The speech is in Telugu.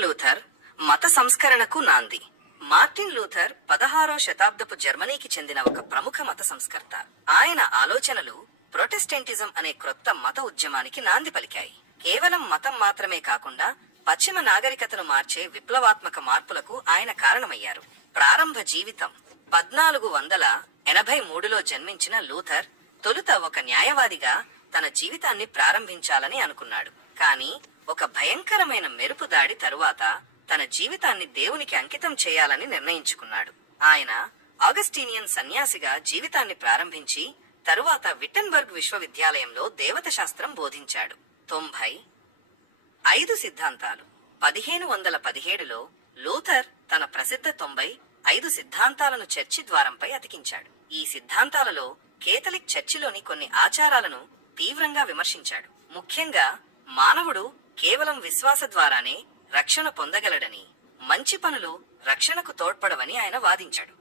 మార్టిన్ లూథర్ మత సంస్కరణకు నాంది. మార్టిన్ లూథర్ 16వ శతాబ్దపు జర్మనీకి చెందిన ఒక ప్రముఖ మత సంస్కర్త. ఆయన ఆలోచనలు ప్రొటెస్టెంటిజం అనే క్రొత్త మత ఉద్యమానికి నాంది పలికాయి. కేవలం మతం మాత్రమే కాకుండా పశ్చిమ నాగరికతను మార్చే విప్లవాత్మక మార్పులకు ఆయన కారణమయ్యారు. ప్రారంభ జీవితం 1483లో జన్మించిన లూథర్ తొలుత ఒక న్యాయవాదిగా తన జీవితాన్ని ప్రారంభించాలని అనుకున్నాడు. కానీ ఒక భయంకరమైన మెరుపు దాడి తరువాత తన జీవితాన్ని దేవునికి అంకితం చేయాలని నిర్ణయించుకున్నాడు. ఆయన ఆగస్టీనియన్ సన్యాసిగా జీవితాన్ని ప్రారంభించి తరువాత విట్టెన్బర్గ్ విశ్వవిద్యాలయంలో దేవత శాస్త్రం బోధించాడు. 95 సిద్ధాంతాలు 1517లో లూథర్ తన ప్రసిద్ధ 95 సిద్ధాంతాలను చర్చి ద్వారంపై అతికించాడు. ఈ సిద్ధాంతాలలో కేథలిక్ చర్చిలోని కొన్ని ఆచారాలను తీవ్రంగా విమర్శించాడు. ముఖ్యంగా మానవుడు కేవలం విశ్వాస ద్వారానే రక్షణ పొందగలడని, మంచి పనులు రక్షణకు తోడ్పడవని ఆయన వాదించాడు.